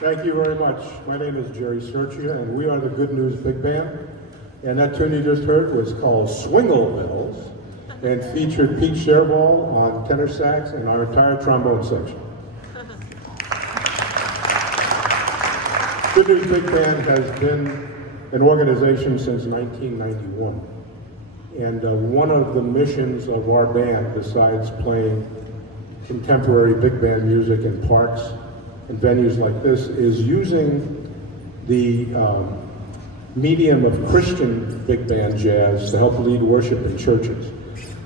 Thank you very much. My name is Jerry Sercia, and we are the Good News Big Band. And that tune you just heard was called Swingle Bells, and featured Pete Sherball on tenor sax and our entire trombone section. Good News Big Band has been an organization since 1991. And one of the missions of our band, besides playing contemporary big band music in parks and venues like this, is using the medium of Christian big band jazz to help lead worship in churches.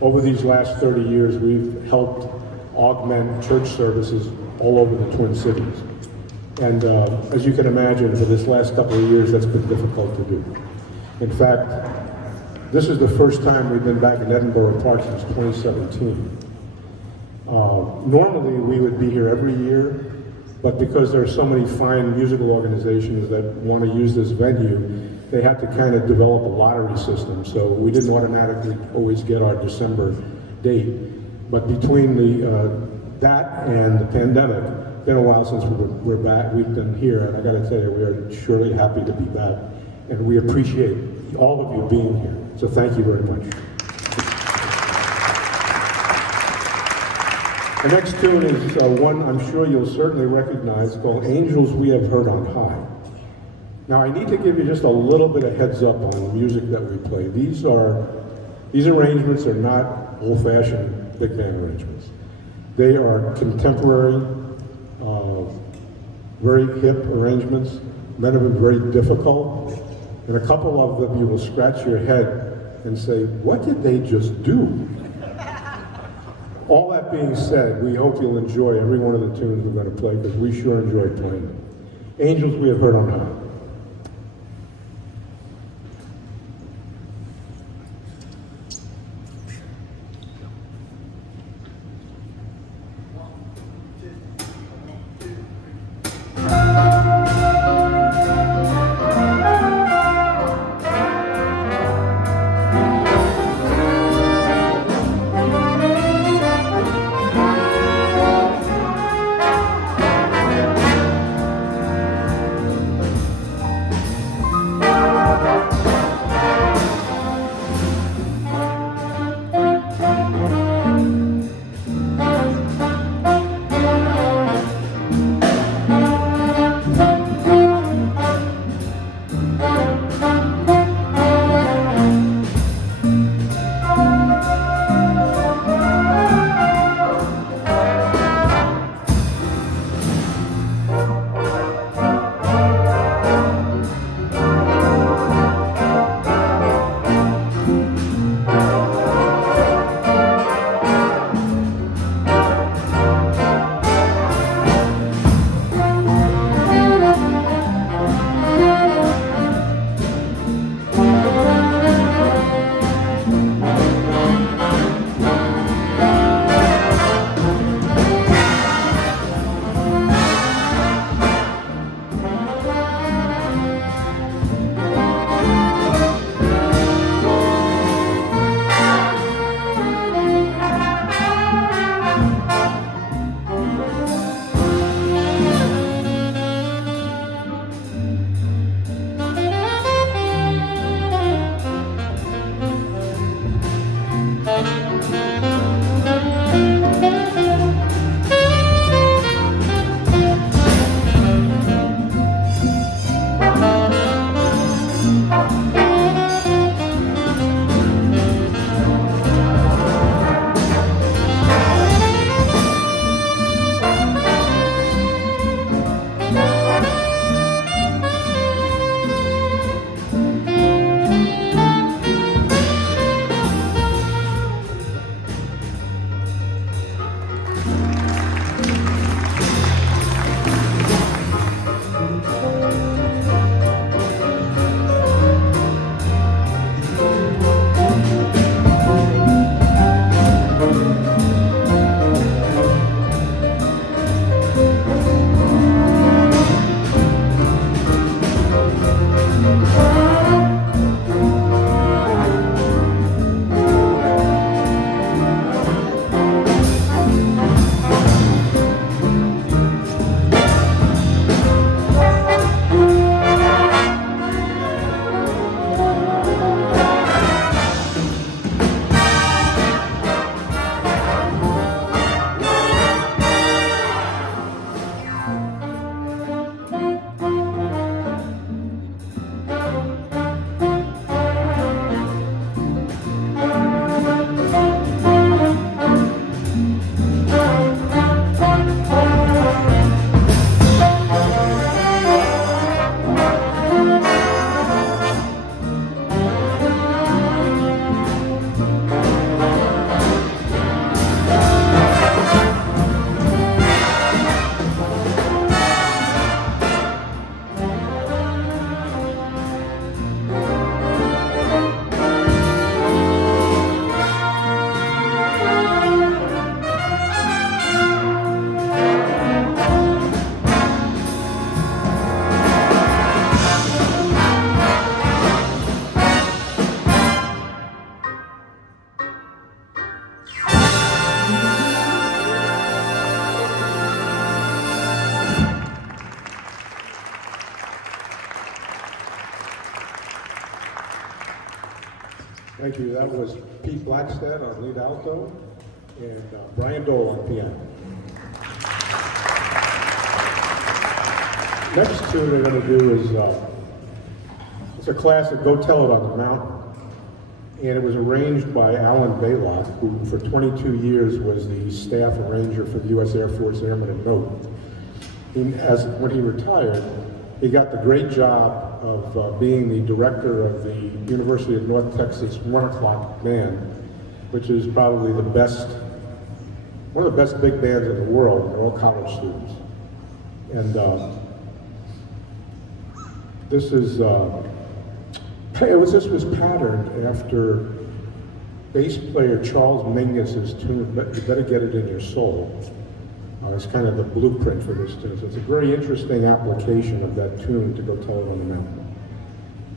Over these last 30 years, we've helped augment church services all over the Twin Cities. And as you can imagine, for this last couple of years, that's been difficult to do. In fact, this is the first time we've been back in Edinborough Park since 2017. Normally, we would be here every year, but because there are so many fine musical organizations that want to use this venue, they had to kind of develop a lottery system, so we didn't automatically always get our December date. But between that and the pandemic, it's been a while since we're back. We've been here, and I got to tell you, we are surely happy to be back, and we appreciate all of you being here. So thank you very much. The next tune is one I'm sure you'll certainly recognize, called Angels We Have Heard on High. Now I need to give you just a little bit of heads up on the music that we play. These arrangements are not old-fashioned big band arrangements. They are contemporary, very hip arrangements. Many of them very difficult. And a couple of them you will scratch your head and say, what did they just do? All that being said, we hope you'll enjoy every one of the tunes we're going to play, because we sure enjoy playing them. Angels We Have Heard on High. Thank you. That was Pete Blackstead on lead alto and Bryan on piano. Next tune they're going to do is it's a classic, Go Tell It on the Mountain. And it was arranged by Alan Baylock, who for 22 years was the staff arranger for the U.S. Air Force Airmen at Note. When he retired, he got the great job of being the director of the University of North Texas 1 O'Clock Band, which is probably the best one of the best big bands in the world, and they're all college students. And this was patterned after bass player Charles Mingus's tune, "You Better Get It in Your Soul." It's kind of the blueprint for this tune. So it's a very interesting application of that tune to go tell it on the mountain.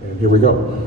And here we go.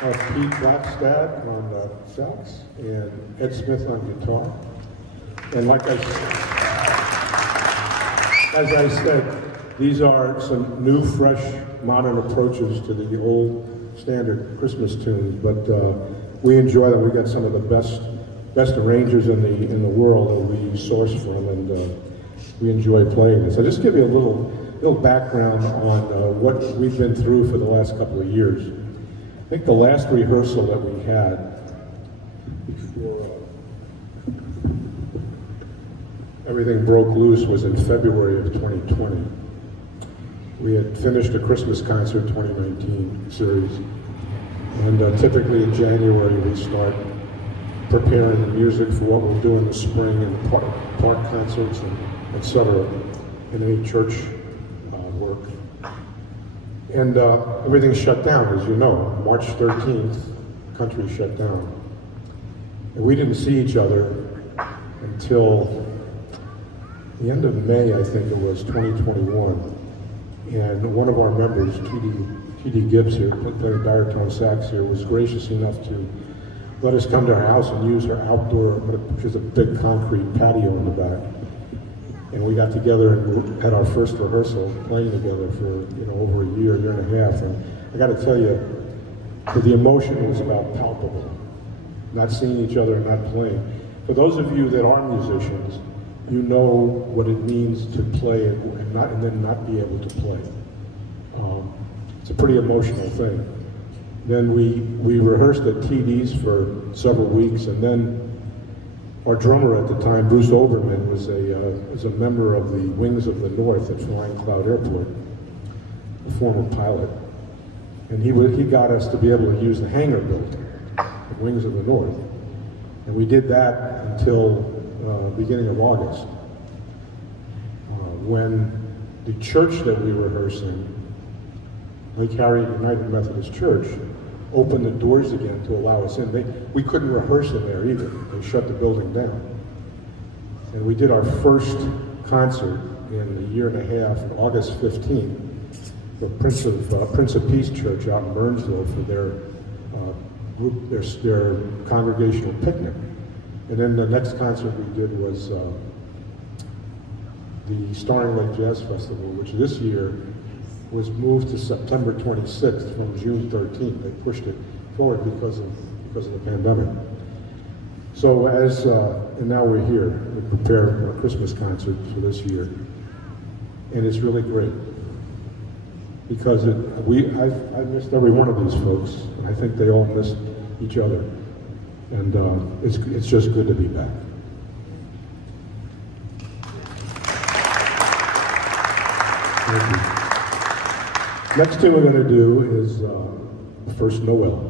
Pete Blackstad on sax and Ed Smith on guitar. And as I said, these are some new, fresh, modern approaches to the old standard Christmas tunes, but we enjoy them. We got some of the best arrangers in the world that we source from, and we enjoy playing this. I'll just give you a little background on what we've been through for the last couple of years. I think the last rehearsal that we had before everything broke loose was in February of 2020. We had finished a Christmas concert 2019 series, and typically in January we start preparing the music for what we'll do in the spring and the park concerts and etc. and any church work. And everything shut down, as you know. March 13th, the country shut down. And we didn't see each other until the end of May, I think it was, 2021. And one of our members, T.D. Gibbs here, playing baritone sax here, was gracious enough to let us come to her house and use her outdoor, which is a big concrete patio in the back. And we got together and had our first rehearsal, playing together for over a year and a half. And I got to tell you, the emotion was about palpable. Not seeing each other and not playing. For those of you that are musicians, you know what it means to play and then not be able to play. It's a pretty emotional thing. Then we rehearsed at TD's for several weeks, and then our drummer at the time, Bruce Oberman, was a member of the Wings of the North at Flying Cloud Airport, a former pilot, and he got us to be able to use the hangar building, the Wings of the North, and we did that until beginning of August, when the church that we were rehearsing, Lake Harriet United Methodist Church, opened the doors again to allow us in. We couldn't rehearse in there either. They shut the building down. And we did our first concert in a year and a half on August 15th, the Prince of Peace Church out in Burnsville for their congregational picnic. And then the next concert we did was the Starring Lake Jazz Festival, which this year was moved to September 26th from June 13th. They pushed it forward because of the pandemic. So and now we're here. We prepare a Christmas concert for this year, and it's really great because I've missed every one of these folks, and I think they all missed each other. And it's just good to be back. Thank you. Next thing we're going to do is first Noel.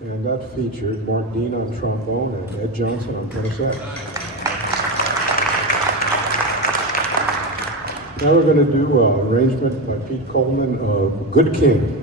And that featured Mark Dean on trombone and Ed Johnson on tenor sax. Now we're going to do an arrangement by Pete Coulman of Good King.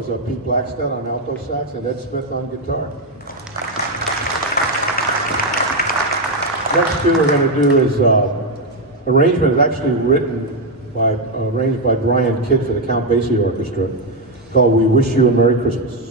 That was Pete Blackstone on alto sax and Ed Smith on guitar. Next tune we're going to do is arrangement is actually arranged by Bryan Kidd for the Count Basie Orchestra, called "We Wish You a Merry Christmas."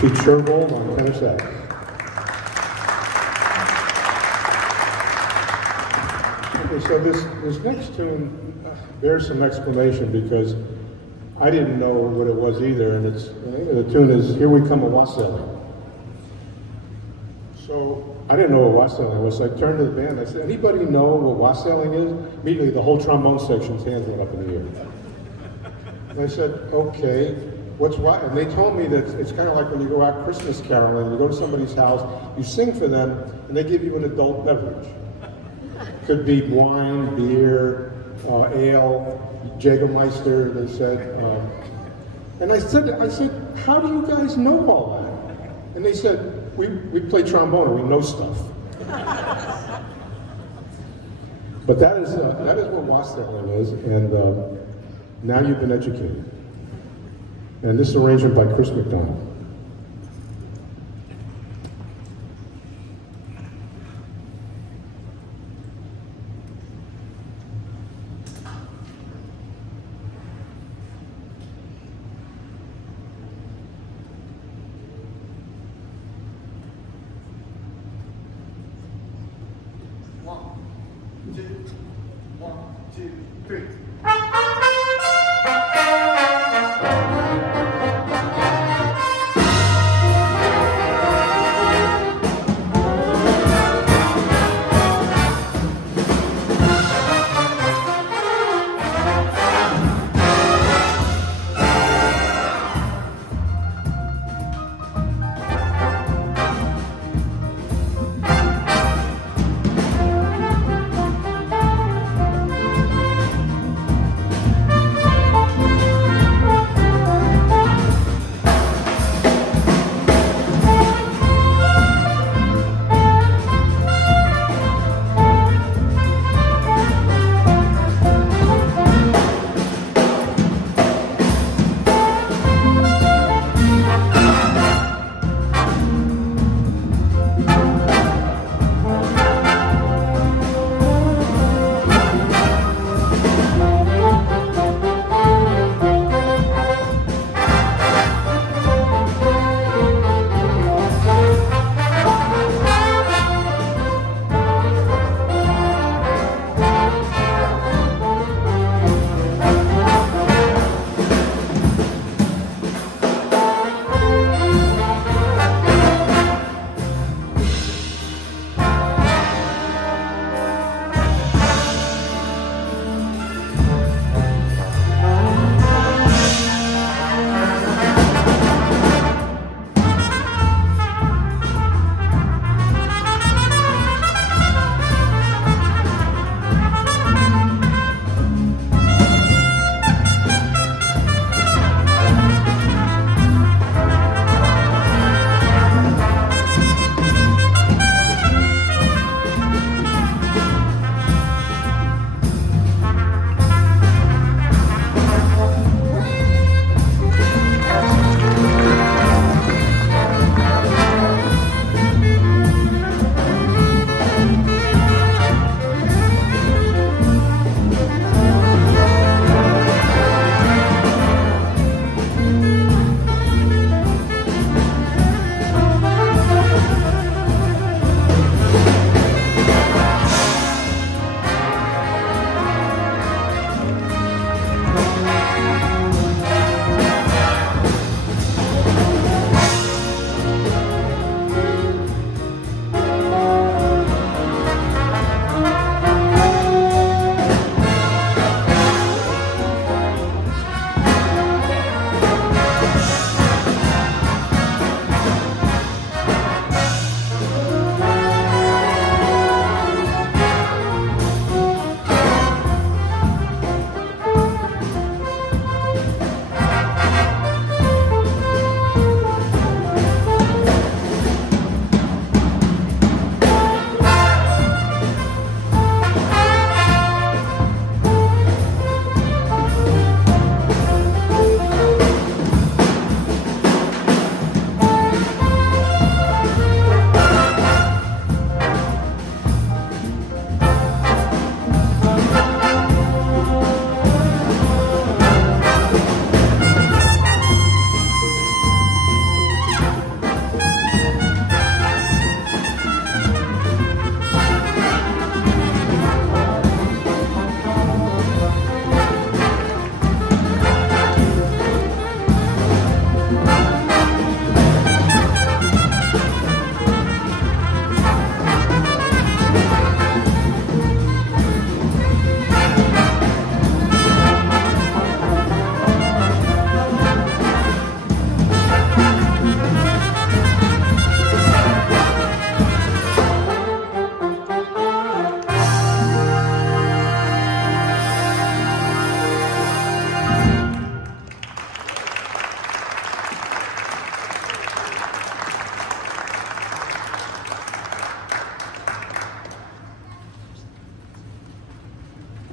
Pete Shergold on tenor sax. Okay, so this next tune bears some explanation because I didn't know what it was either, and the tune is "Here We Come A-Wassailing." So I didn't know what wassailing was, so I turned to the band. I said, "Anybody know what wassailing is?" Immediately, the whole trombone section's hands went up in the air. And I said, "Okay, what's what?" And they told me that it's kind of like when you go out Christmas caroling. You go to somebody's house, you sing for them, and they give you an adult beverage. Could be wine, beer, ale, Jägermeister. They said, and I said, "How do you guys know all that?" And they said, We play trombone and we know stuff. But that is what wassailing is, and now you've been educated. And this arrangement by Chris McDonald.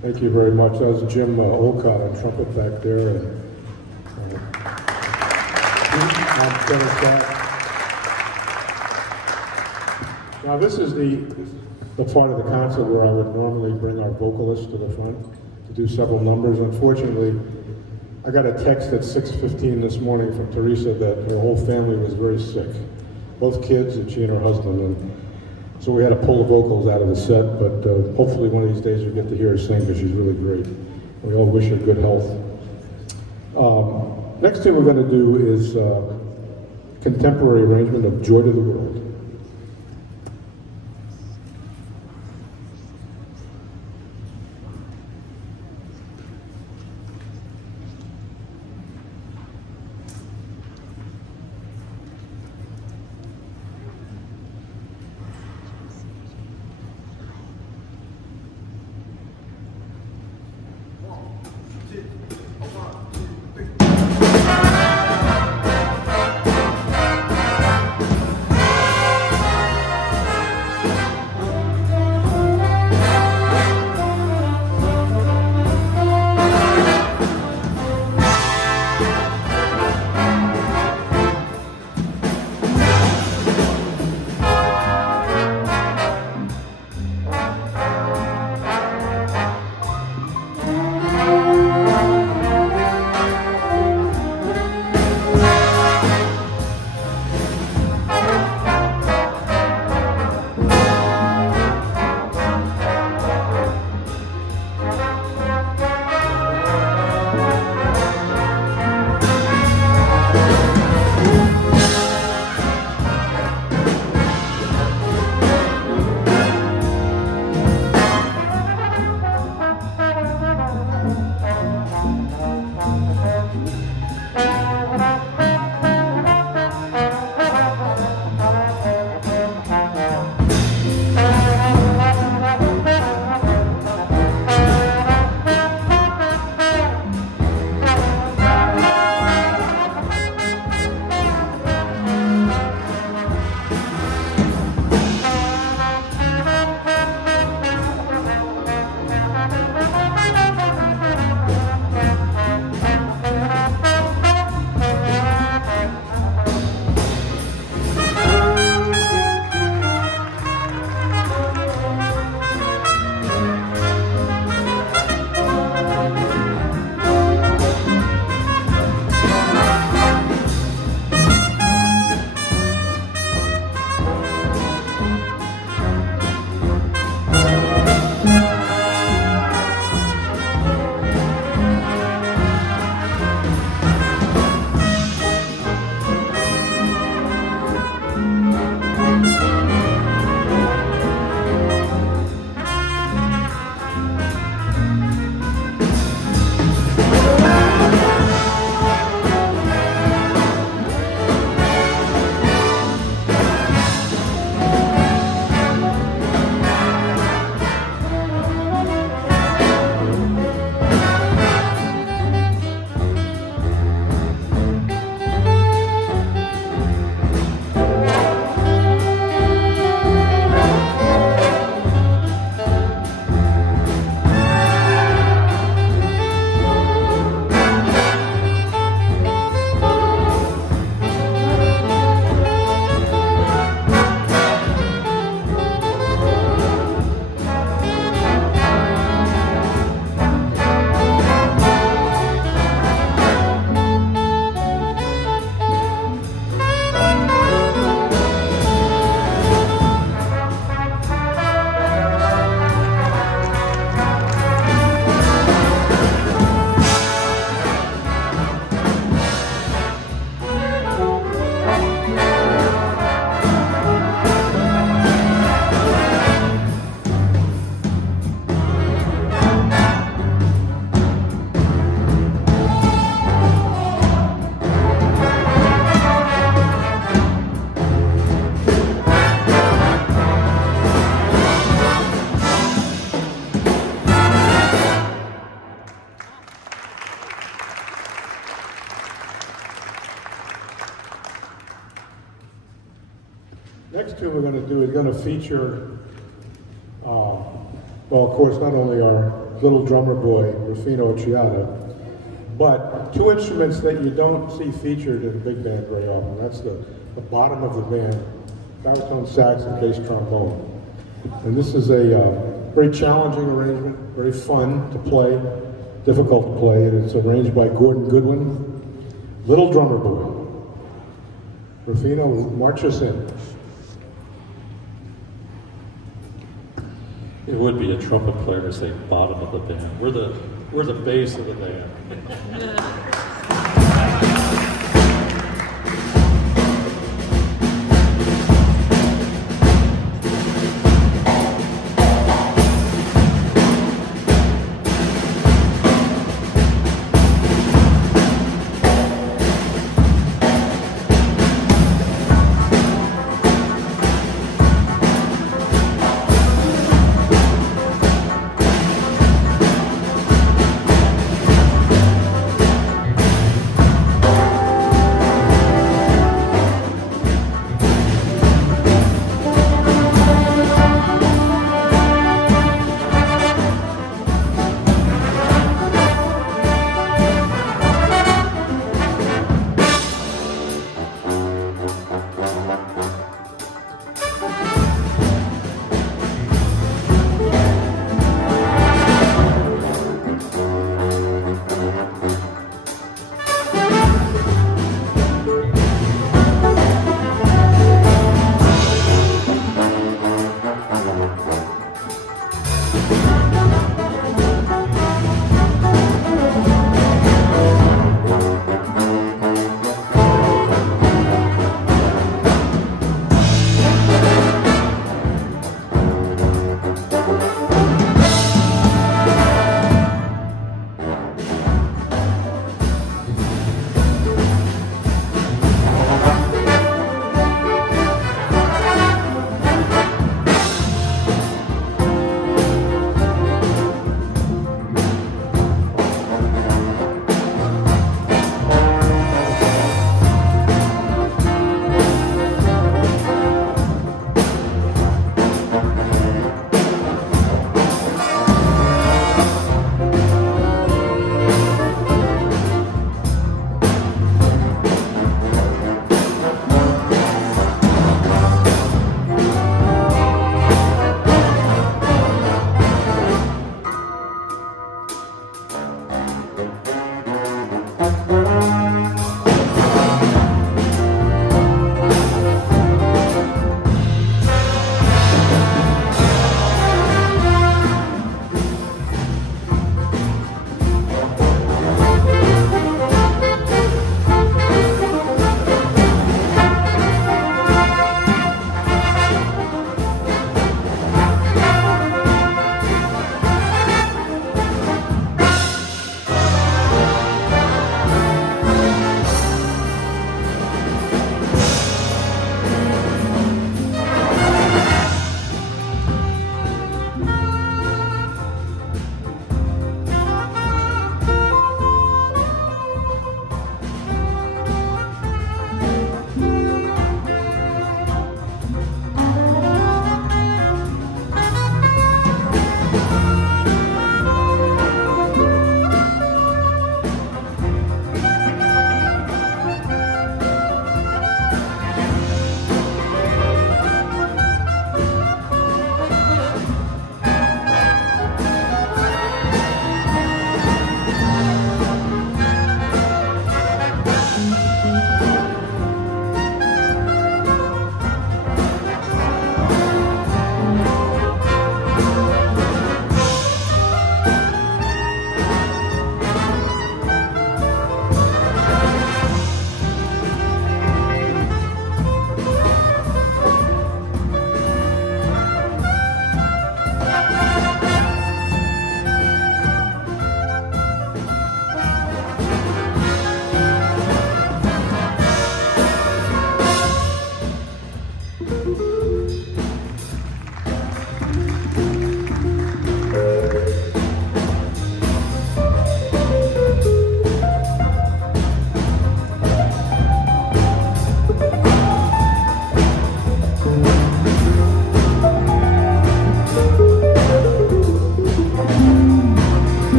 Thank you very much. That was Jim Olcott on trumpet back there. And, now this is the part of the concert where I would normally bring our vocalist to the front to do several numbers. Unfortunately, I got a text at 6:15 this morning from Teresa that her whole family was very sick. Both kids and she and her husband. And so we had to pull the vocals out of the set, but hopefully one of these days you'll get to hear her sing because she's really great. We all wish her good health. Next thing we're going to do is contemporary arrangement of Joy to the World. Next tune we're going to do is going to feature, well, of course, not only our little drummer boy, Rufino Ciata. But two instruments that you don't see featured in a big band very often. That's the bottom of the band, baritone sax and bass trombone. And this is a very challenging arrangement, very fun to play, difficult to play, and it's arranged by Goodwin, little drummer boy. Rufino, march us in. It would be a trumpet player to say bottom of the band. We're the base of the band.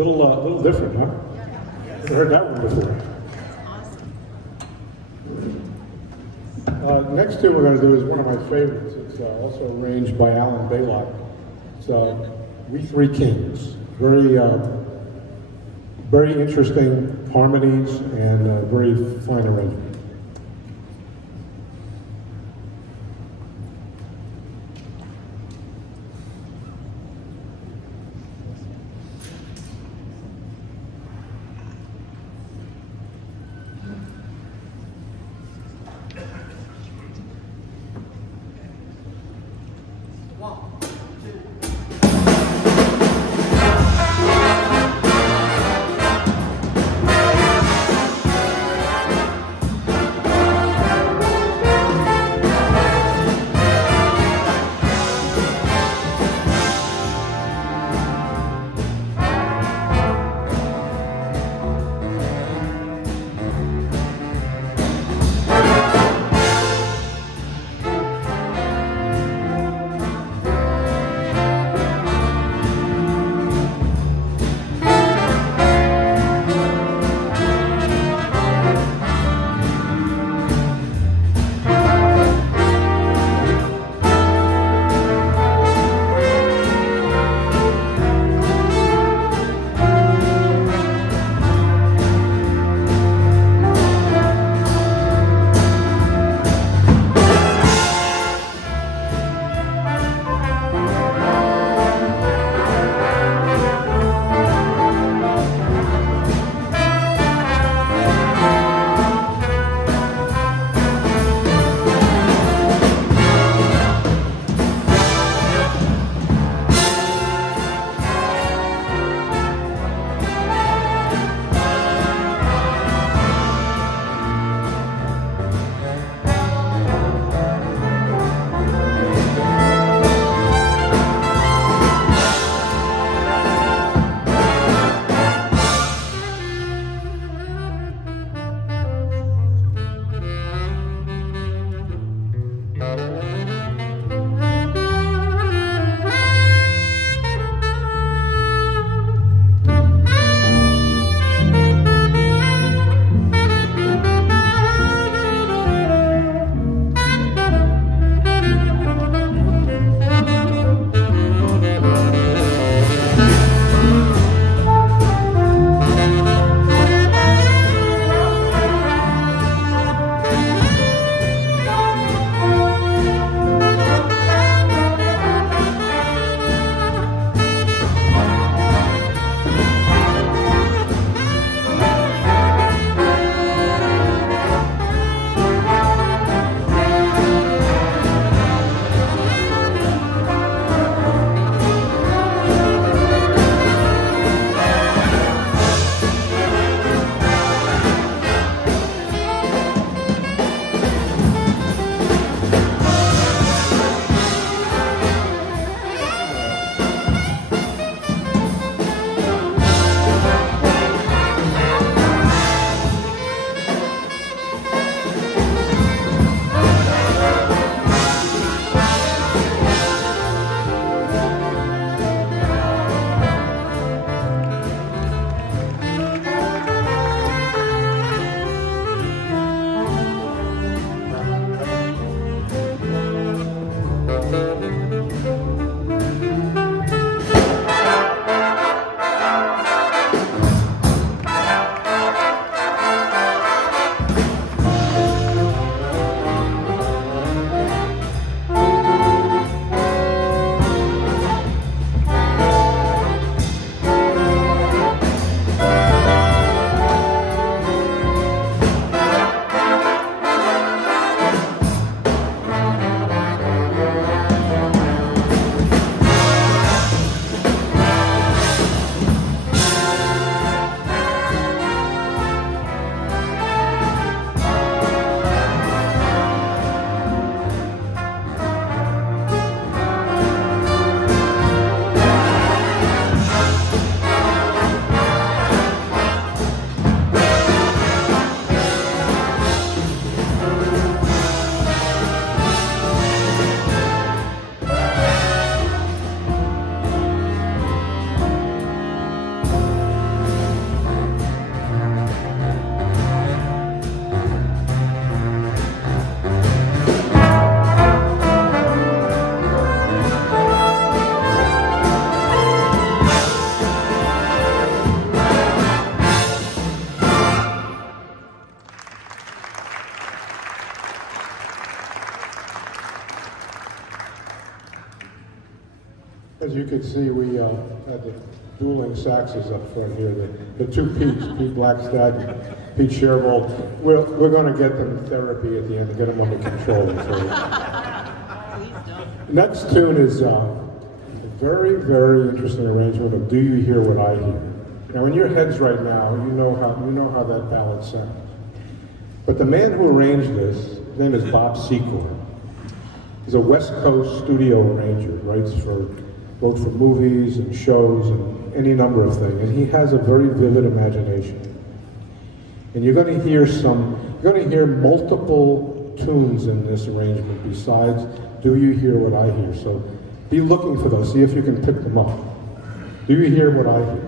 Little different, huh? Haven't heard that one before. Next tune we're going to do is one of my favorites. It's also arranged by Alan Baylock. It's We Three Kings. Very interesting harmonies and very fine arrangement. As you can see, we had the dueling saxes up front here. The two Petes, Pete Blackstad and Pete Shervold. We're going to get them therapy at the end to get them under control. So. Next tune is a very, very interesting arrangement of "Do You Hear What I Hear." Now, in your heads right now, you know how that ballad sounds. But the man who arranged this, his name is Bob Seror. He's a West Coast studio arranger, wrote for movies and shows and any number of things. And he has a very vivid imagination. And you're going to hear multiple tunes in this arrangement besides "Do You Hear What I Hear?" So be looking for those, see if you can pick them up. Do you hear what I hear?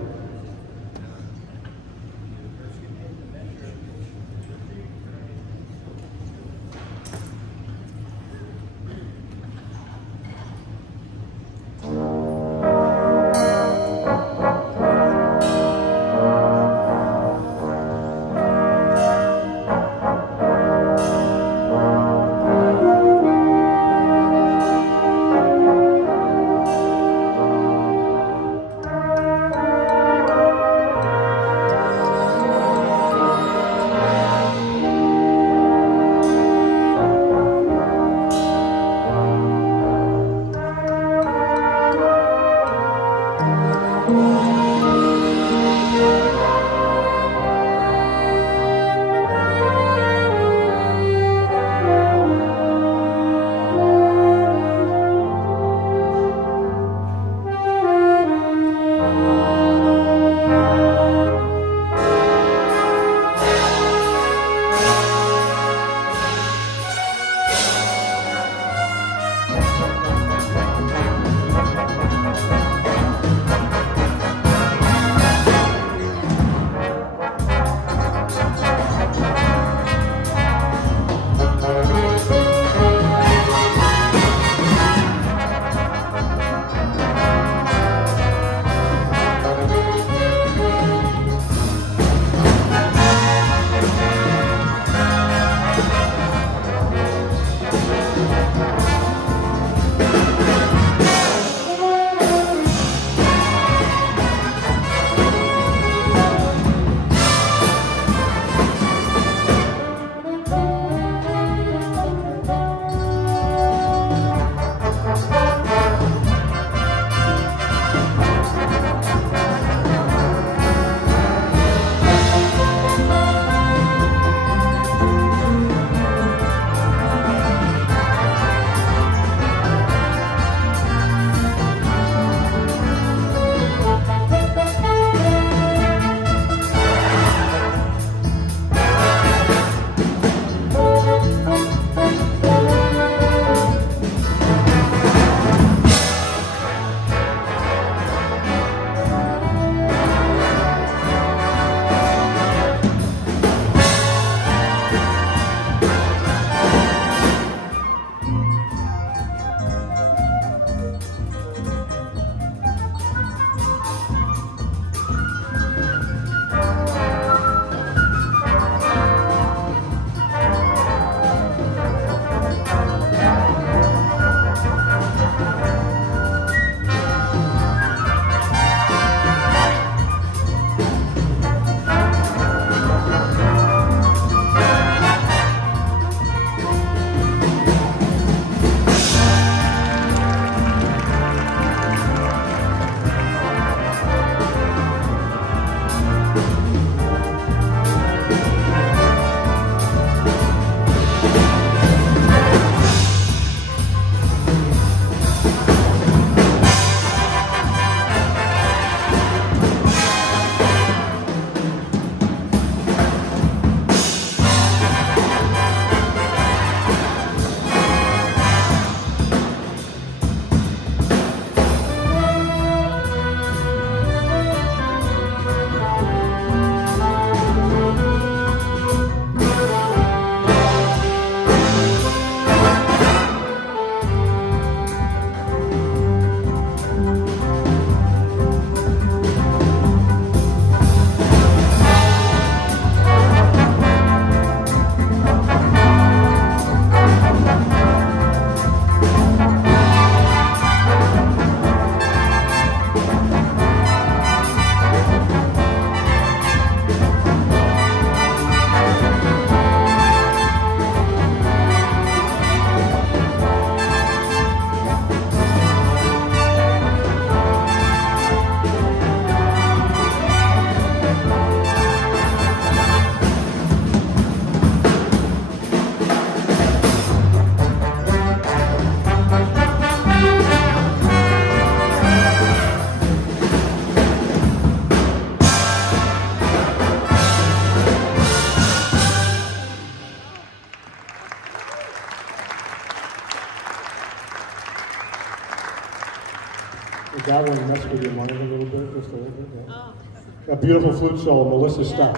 Did that one mess with your mind a little bit, just a little bit? Yeah. A beautiful flute solo, Melissa Stout.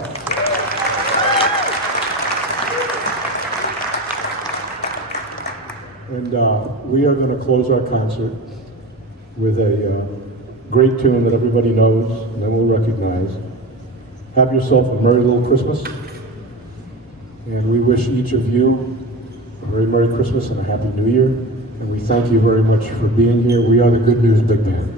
And we are going to close our concert with a great tune that everybody knows and then will recognize. Have yourself a merry little Christmas. And we wish each of you a very Merry Christmas and a Happy New Year. And we thank you very much for being here. We are the Good News Big Band.